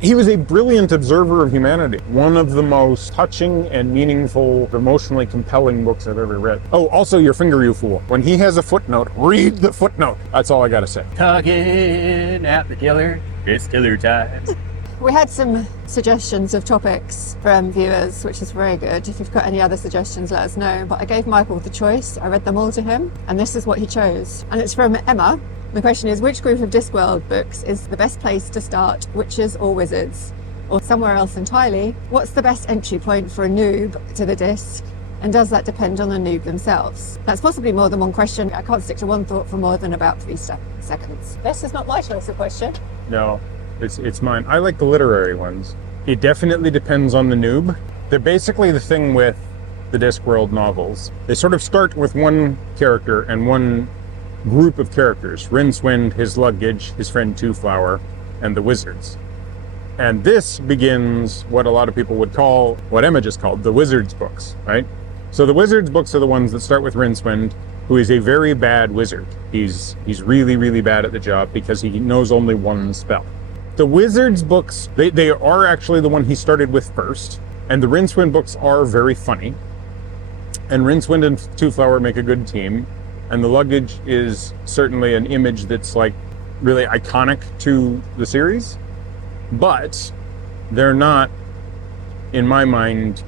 He was a brilliant observer of humanity. One of the most touching and meaningful, emotionally compelling books I've ever read. Oh, also Your Finger, You Fool. When he has a footnote, read the footnote. That's all I gotta say. Tugging at the killer. It's killer time. We had some suggestions of topics from viewers, which is very good. If you've got any other suggestions, let us know. But I gave Michael the choice. I read them all to him, and this is what he chose. And it's from Emma. The question is, which group of Discworld books is the best place to start, witches or wizards? Or somewhere else entirely? What's the best entry point for a noob to the disc? And does that depend on the noob themselves? That's possibly more than one question. I can't stick to one thought for more than about 3 seconds. This is not my choice of question. No. It's mine. I like the literary ones. It definitely depends on the noob. They're basically the thing with the Discworld novels. They sort of start with one character and one group of characters. Rincewind, his luggage, his friend Two Flower, and the wizards. And this begins what a lot of people would call, what Emma just called, the wizards books, right? So the wizards books are the ones that start with Rincewind, who is a very bad wizard. He's really, really bad at the job because he knows only one spell. The Wizards books, they are actually the one he started with first, and the Rincewind books are very funny. And Rincewind and Two Flower make a good team, and the luggage is certainly an image that's like really iconic to the series, but they're not, in my mind,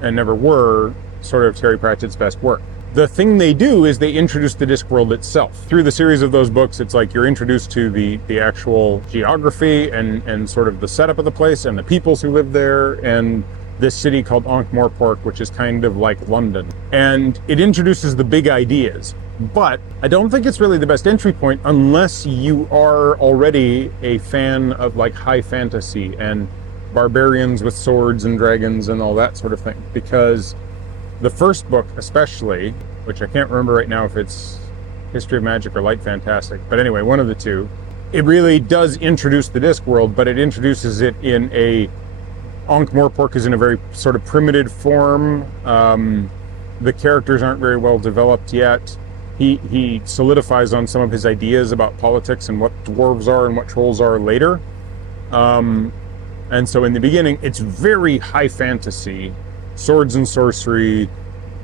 and never were, sort of Terry Pratchett's best work. The thing they do is they introduce the Discworld itself. Through the series of those books, it's like you're introduced to the actual geography and sort of the setup of the place and the peoples who live there and this city called Ankh-Morpork, which is kind of like London. And it introduces the big ideas. But I don't think it's really the best entry point unless you are already a fan of like high fantasy and barbarians with swords and dragons and all that sort of thing. Because the first book especially, which I can't remember right now if it's History of Magic or Light Fantastic, but anyway, one of the two, it really does introduce the Discworld, but it introduces it in a, Ankh-Morpork is in a very sort of primitive form. The characters aren't very well developed yet. He solidifies on some of his ideas about politics and what dwarves are and what trolls are later. And so in the beginning, it's very high fantasy. Swords and sorcery.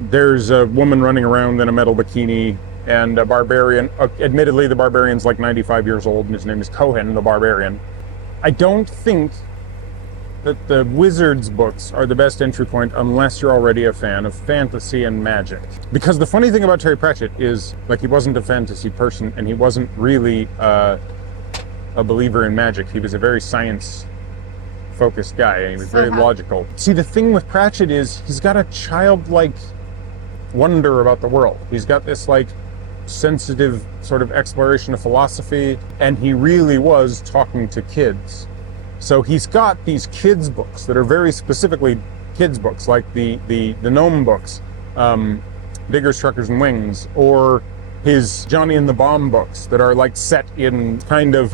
There's a woman running around in a metal bikini and a barbarian. Admittedly, the barbarian's like 95 years old and his name is Cohen, the barbarian. I don't think that the Wizards books are the best entry point unless you're already a fan of fantasy and magic. Because the funny thing about Terry Pratchett is, like, he wasn't a fantasy person and he wasn't really a believer in magic. He was a very science-focused guy, and he was very logical. See, the thing with Pratchett is he's got a childlike wonder about the world. He's got this like sensitive sort of exploration of philosophy, and he really was talking to kids. So he's got these kids books that are very specifically kids books, like the gnome books, Diggers, Truckers, and Wings, or his Johnny and the Bomb books that are like set in kind of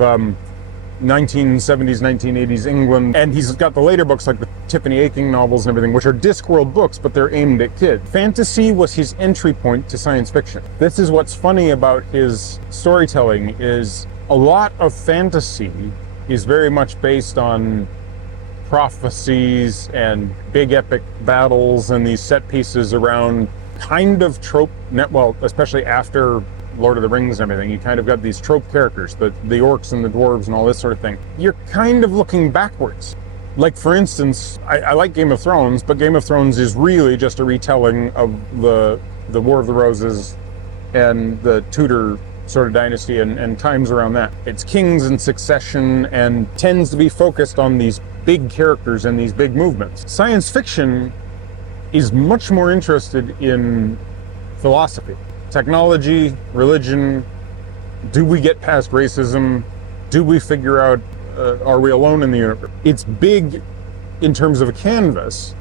1970s, 1980s England. And he's got the later books like the Tiffany Aching novels and everything, which are Discworld books, but they're aimed at kids. Fantasy was his entry point to science fiction. This is what's funny about his storytelling, is a lot of fantasy is very much based on prophecies and big epic battles and these set pieces around kind of trope, well, especially after Lord of the Rings and everything, you kind of got these trope characters, the orcs and the dwarves and all this sort of thing. You're kind of looking backwards. Like, for instance, I like Game of Thrones, but Game of Thrones is really just a retelling of the War of the Roses and the Tudor sort of dynasty and times around that. It's kings and succession and tends to be focused on these big characters and these big movements. Science fiction is much more interested in philosophy, technology, religion. Do we get past racism? Do we figure out, are we alone in the universe? It's big in terms of a canvas,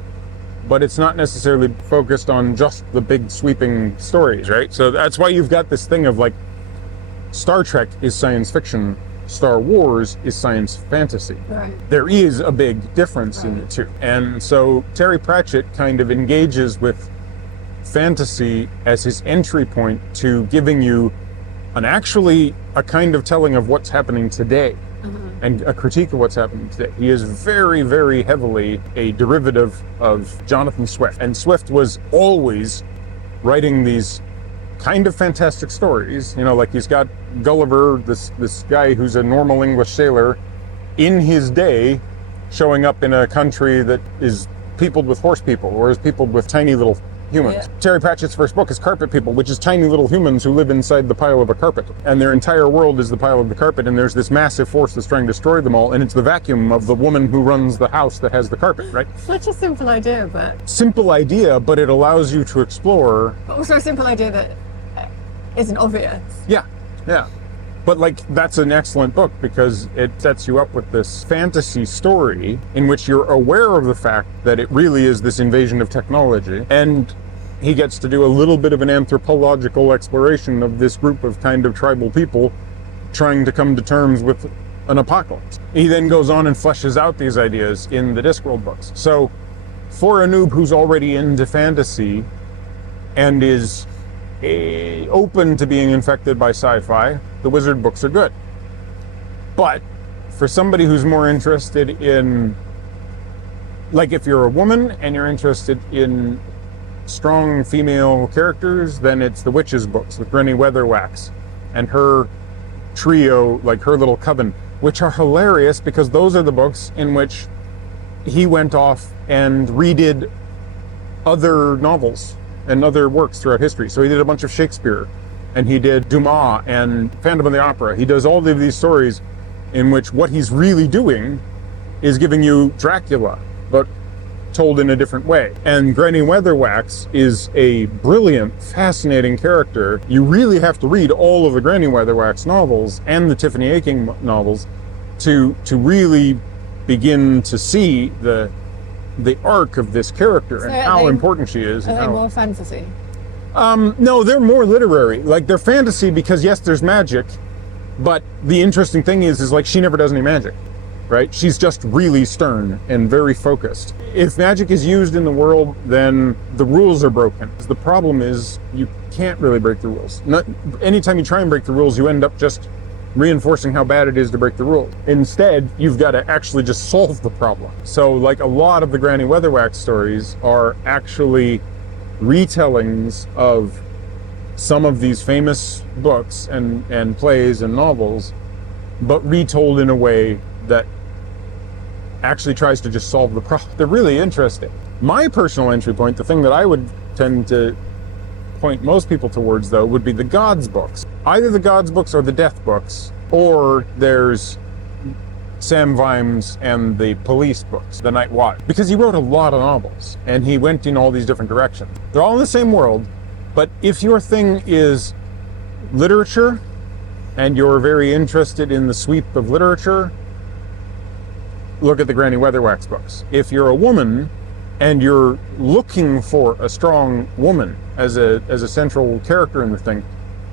but it's not necessarily focused on just the big sweeping stories, right? So that's why you've got this thing of like, Star Trek is science fiction, Star Wars is science fantasy. Right. There is a big difference in the two. And so Terry Pratchett kind of engages with fantasy as his entry point to giving you a kind of telling of what's happening today. and a critique of what's happened today. He is very, very heavily a derivative of Jonathan Swift. And Swift was always writing these kind of fantastic stories. You know, like he's got Gulliver, this guy who's a normal English sailor, in his day, showing up in a country that is peopled with horse people, or is peopled with tiny little humans. Yeah. Terry Pratchett's first book is Carpet People, which is tiny little humans who live inside the pile of a carpet. And their entire world is the pile of the carpet, and there's this massive force that's trying to destroy them all, and it's the vacuum of the woman who runs the house that has the carpet, right? Such a simple idea, but Simple idea, but it allows you to explore. also a simple idea that isn't obvious. Yeah, yeah. But like, that's an excellent book because it sets you up with this fantasy story in which you're aware of the fact that it really is this invasion of technology. And he gets to do a little bit of an anthropological exploration of this group of kind of tribal people trying to come to terms with an apocalypse. He then goes on and fleshes out these ideas in the Discworld books. So for a noob who's already into fantasy and is open to being infected by sci-fi, the Wizard books are good. But for somebody who's more interested in, like if you're a woman and you're interested in strong female characters, then it's the Witches books with Granny Weatherwax and her trio, like her little coven, which are hilarious because those are the books in which he went off and redid other novels and other works throughout history. So he did a bunch of Shakespeare, and he did Dumas and Phantom of the Opera. He does all of these stories in which what he's really doing is giving you Dracula, but told in a different way. And Granny Weatherwax is a brilliant, fascinating character. You really have to read all of the Granny Weatherwax novels and the Tiffany Aching novels to really begin to see the arc of this character So and are how they- important she is. Are And they how, more fantasy? no, they're more literary. Like they're fantasy because yes, there's magic, but the interesting thing is like she never does any magic, right? She's just really stern and very focused. If magic is used in the world, then the rules are broken. The problem is you can't really break the rules. Anytime you try and break the rules, you end up just reinforcing how bad it is to break the rules. Instead, you've got to actually just solve the problem. So like a lot of the Granny Weatherwax stories are actually retellings of some of these famous books and plays and novels, but retold in a way that actually tries to just solve the problem. They're really interesting. My personal entry point, the thing that I would tend to point most people towards, though, would be the Gods books. Either the Gods books or the Death books, or there's Sam Vimes and the Police books, the Night Watch, because he wrote a lot of novels and he went in all these different directions. They're all in the same world, but if your thing is literature and you're very interested in the sweep of literature, look at the Granny Weatherwax books. If you're a woman and you're looking for a strong woman as a central character in the thing,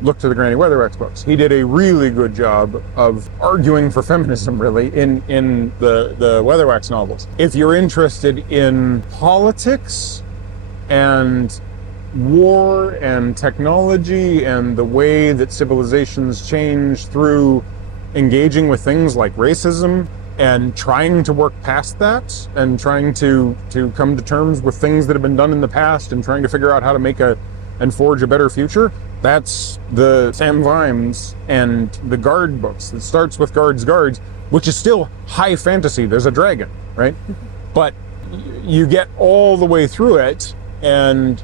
look to the Granny Weatherwax books. He did a really good job of arguing for feminism, really, in the Weatherwax novels. If you're interested in politics and war and technology and the way that civilizations change through engaging with things like racism and trying to work past that and trying to come to terms with things that have been done in the past and trying to figure out how to make and forge a better future, that's the Sam Vimes and the Guard books. It starts with Guards, which is still high fantasy. There's a dragon, right? But you get all the way through it, and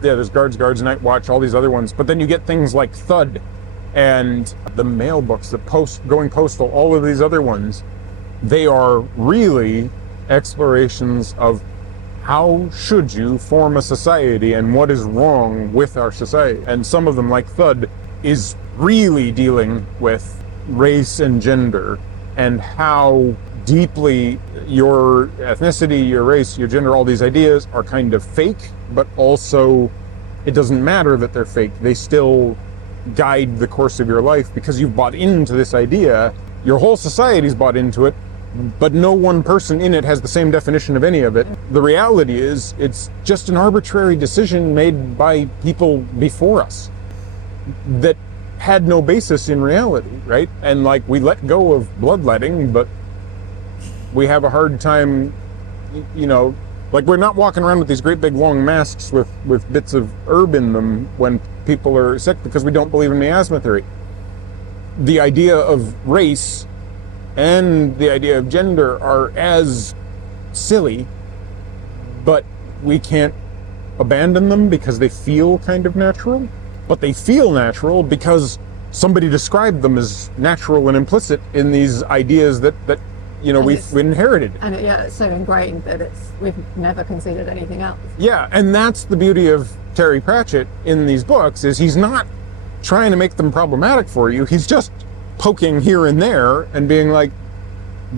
there's Guards, Night Watch, all these other ones. But then you get things like Thud and the mail books, the Going Postal, all of these other ones. They are really explorations of how should you form a society and what is wrong with our society. And some of them, like Thud, is really dealing with race and gender and how deeply your ethnicity, your race, your gender, all these ideas are kind of fake, but also it doesn't matter that they're fake. They still guide the course of your life because you've bought into this idea. Your whole society's bought into it, but no one person in it has the same definition of any of it. The reality is it's just an arbitrary decision made by people before us that had no basis in reality, right? And like we let go of bloodletting, but we have a hard time, you know, like we're not walking around with these great big long masks with bits of herb in them when people are sick because we don't believe in miasma theory. The idea of race and the idea of gender are as silly, but we can't abandon them because they feel kind of natural. But they feel natural because somebody described them as natural and implicit in these ideas that you know, we've inherited. And it's so ingrained that we've never considered anything else. Yeah, and that's the beauty of Terry Pratchett in these books, is he's not trying to make them problematic for you. He's just poking here and there and being like,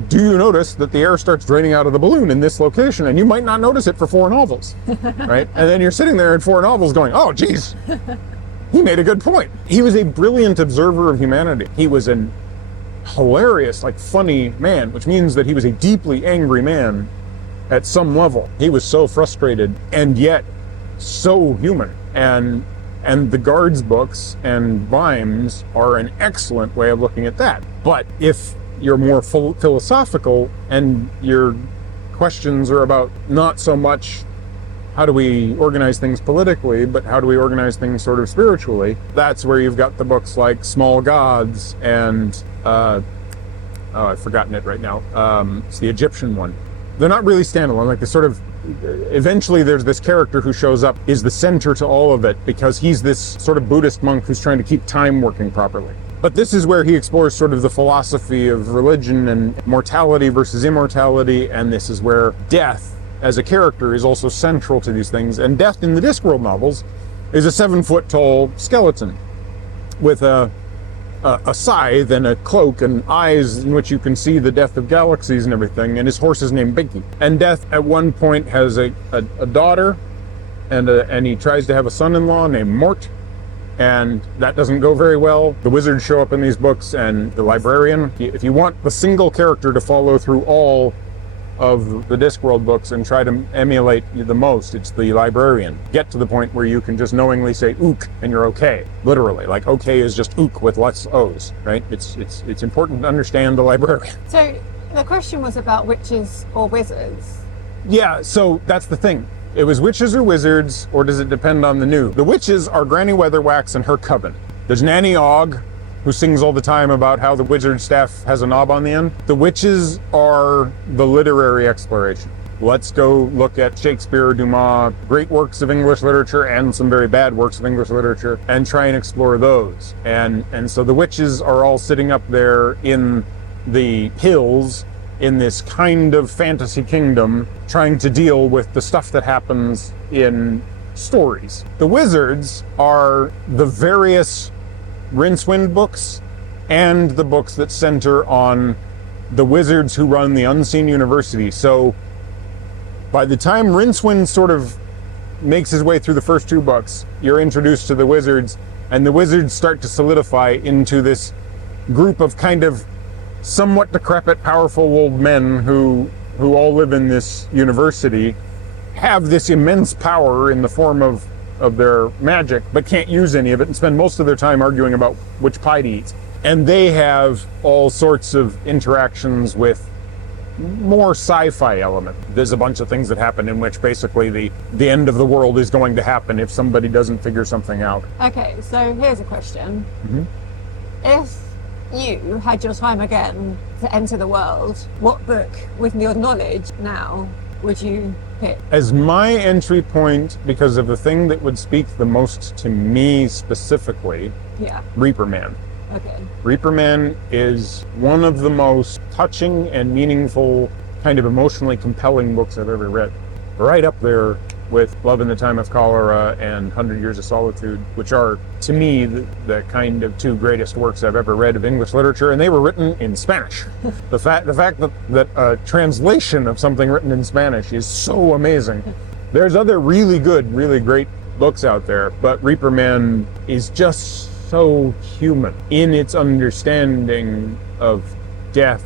do you notice that the air starts draining out of the balloon in this location? And you might not notice it for 4 novels, right? And then you're sitting there in 4 novels going, oh, geez, he made a good point. He was a brilliant observer of humanity. He was an hilarious, like funny man, which means that he was a deeply angry man at some level. He was so frustrated and yet so human. And the Guards books and Vimes are an excellent way of looking at that. But if you're more philosophical and your questions are about not so much how do we organize things politically, but how do we organize things sort of spiritually, that's where you've got the books like Small Gods and I've forgotten it right now. It's the Egyptian one. They're not really standalone. Like, the sort of, eventually there's this character who shows up, is the center to all of it, because he's this sort of Buddhist monk who's trying to keep time working properly. But this is where he explores sort of the philosophy of religion and mortality versus immortality, and this is where death as a character is also central to these things. And death in the Discworld novels is a 7-foot-tall skeleton with a scythe and a cloak and eyes in which you can see the death of galaxies and everything, and his horse is named Binky. And Death at one point has a daughter, and he tries to have a son-in-law named Mort, and that doesn't go very well. The wizards show up in these books, and the librarian. If you want the single character to follow through all of the Discworld books and try to emulate the most, it's the librarian. Get to the point where you can just knowingly say ook and you're okay. Literally, like okay is just ook with less O's, right? It's important to understand the librarian. So the question was about witches or wizards. Yeah, so that's the thing. It was witches or wizards, or does it depend on the new? The witches are Granny Weatherwax and her coven. There's Nanny Ogg, who sings all the time about how the wizard staff has a knob on the end. The witches are the literary exploration. Let's go look at Shakespeare, Dumas, great works of English literature and some very bad works of English literature, and try and explore those. And so the witches are all sitting up there in the hills in this kind of fantasy kingdom, trying to deal with the stuff that happens in stories. The wizards are the various Rincewind books and the books that center on the wizards who run the Unseen University. So by the time Rincewind sort of makes his way through the first 2 books, you're introduced to the wizards, and the wizards start to solidify into this group of kind of somewhat decrepit, powerful old men who all live in this university, have this immense power in the form of their magic, but can't use any of it, and spend most of their time arguing about which pie to eat. And they have all sorts of interactions with more sci-fi element. There's a bunch of things that happen in which basically the end of the world is going to happen if somebody doesn't figure something out. Okay, so here's a question. If you had your time again to enter the world, what book, with your knowledge now, would you pick? As my entry point, because of the thing that would speak the most to me specifically, Reaper Man. Okay. Reaper Man is one of the most touching and meaningful, kind of emotionally compelling books I've ever read. Right up there with Love in the Time of Cholera and 100 Years of Solitude, which are, to me, the kind of 2 greatest works I've ever read of English literature, and they were written in Spanish. The fact that a translation of something written in Spanish is so amazing. There's other really good, really great books out there, but Reaper Man is just so human in its understanding of death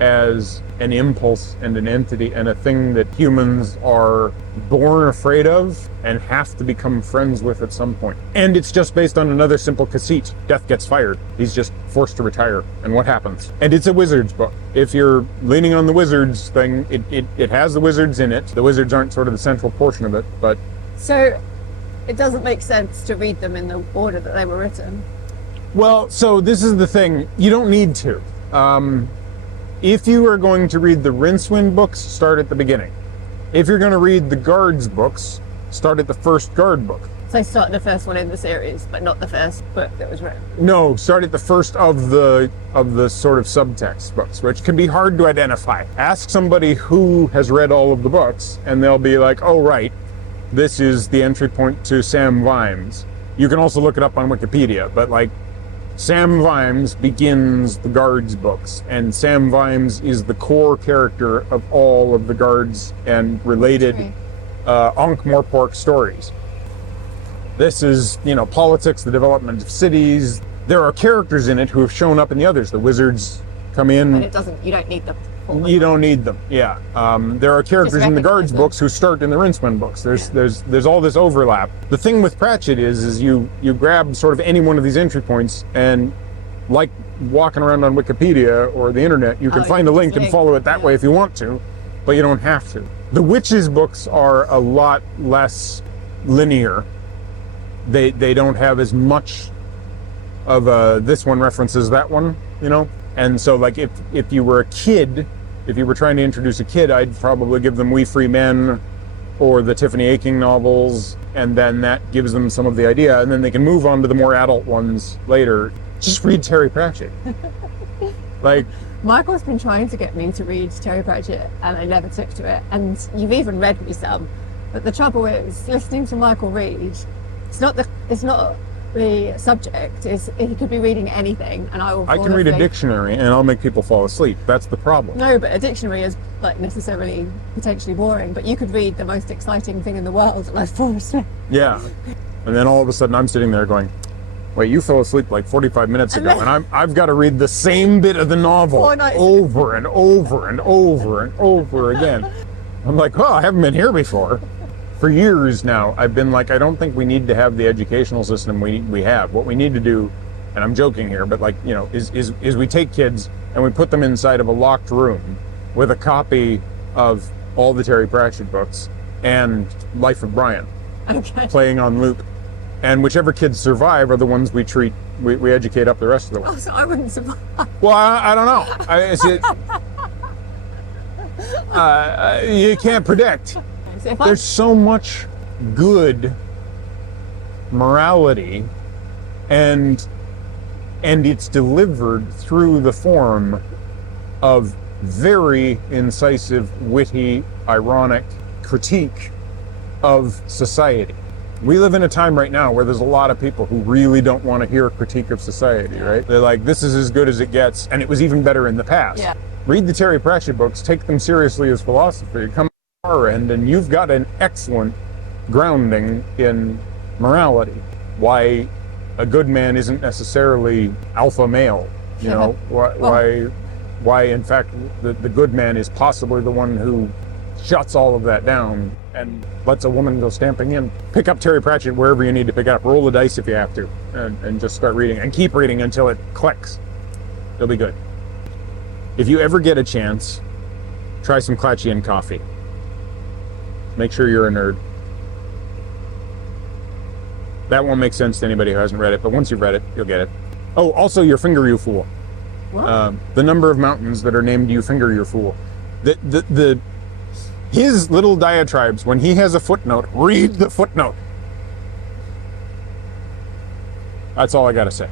as an impulse and an entity and a thing that humans are born afraid of and have to become friends with at some point. And it's just based on another simple conceit. Death gets fired. He's just forced to retire. And what happens? And it's a wizard's book. If you're leaning on the wizards thing, it has the wizards in it. The wizards aren't sort of the central portion of it, but... So it doesn't make sense to read them in the order that they were written. Well, so this is the thing. You don't need to. If you are going to read the Rincewind books, start at the beginning. If you're going to read the Guards books, start at the first Guard book. So start the first one in the series, but not the first book that was written. No, start at the first of the sort of subtext books, which can be hard to identify. Ask somebody who has read all of the books, and they'll be like, oh, right, this is the entry point to Sam Vimes. You can also look it up on Wikipedia, but like, Sam Vimes begins the Guards books, and Sam Vimes is the core character of all of the Guards and related Ankh-Morpork stories. This is, you know, politics, the development of cities. There are characters in it who have shown up in the others. The wizards come in. But you don't need them. You don't need them, yeah. There are characters in the Guards books who start in the Rincewind books. There's all this overlap. The thing with Pratchett is you grab sort of any one of these entry points, and like walking around on Wikipedia or the internet, you can find a link and follow it that way if you want to, but you don't have to. The Witches books are a lot less linear. They don't have as much of this one references that one, you know? And so, like, if you were a kid, if you were trying to introduce a kid, I'd probably give them We Free Men or the Tiffany Aching novels, and then that gives them some of the idea, and then they can move on to the more adult ones later. Just read Terry Pratchett. Like, Michael's been trying to get me to read Terry Pratchett, and I never took to it. And you've even read me some. But the trouble is, listening to Michael read, it's not the subject. He could be reading anything, and I can read a dictionary, and I'll make people fall asleep. That's the problem. No, but a dictionary is like necessarily potentially boring. But you could read the most exciting thing in the world, and I'd fall asleep. Yeah, and then all of a sudden I'm sitting there going, "Wait, you fell asleep like 45 minutes ago, and I've got to read the same bit of the novel over and over and over and over again." I'm like, "Oh, I haven't been here before." For years now, I've been like, I don't think we need to have the educational system we have. What we need to do, and I'm joking here, but like, you know, is we take kids and we put them inside of a locked room with a copy of all the Terry Pratchett books and Life of Brian playing on loop. And whichever kids survive are the ones we educate up the rest of the way. Oh, so I wouldn't survive. Well, I don't know. You can't predict. There's so much good morality, and it's delivered through the form of very incisive, witty, ironic critique of society. We live in a time right now where there's a lot of people who really don't want to hear a critique of society, right? They're like, this is as good as it gets, and it was even better in the past. Yeah. Read the Terry Pratchett books, take them seriously as philosophy, come far end, and you've got an excellent grounding in morality. Why a good man isn't necessarily alpha male, you know? Why in fact the good man is possibly the one who shuts all of that down and lets a woman go stamping in. Pick up Terry Pratchett wherever you need to pick it up. Roll the dice if you have to, and just start reading, and keep reading until it clicks. It'll be good. If you ever get a chance, try some Clatchian coffee. Make sure you're a nerd. That won't make sense to anybody who hasn't read it, but once you've read it, you'll get it. Oh, also, your finger, you fool. What? The number of mountains that are named you finger, you fool. His little diatribes, when he has a footnote, read the footnote. That's all I gotta say.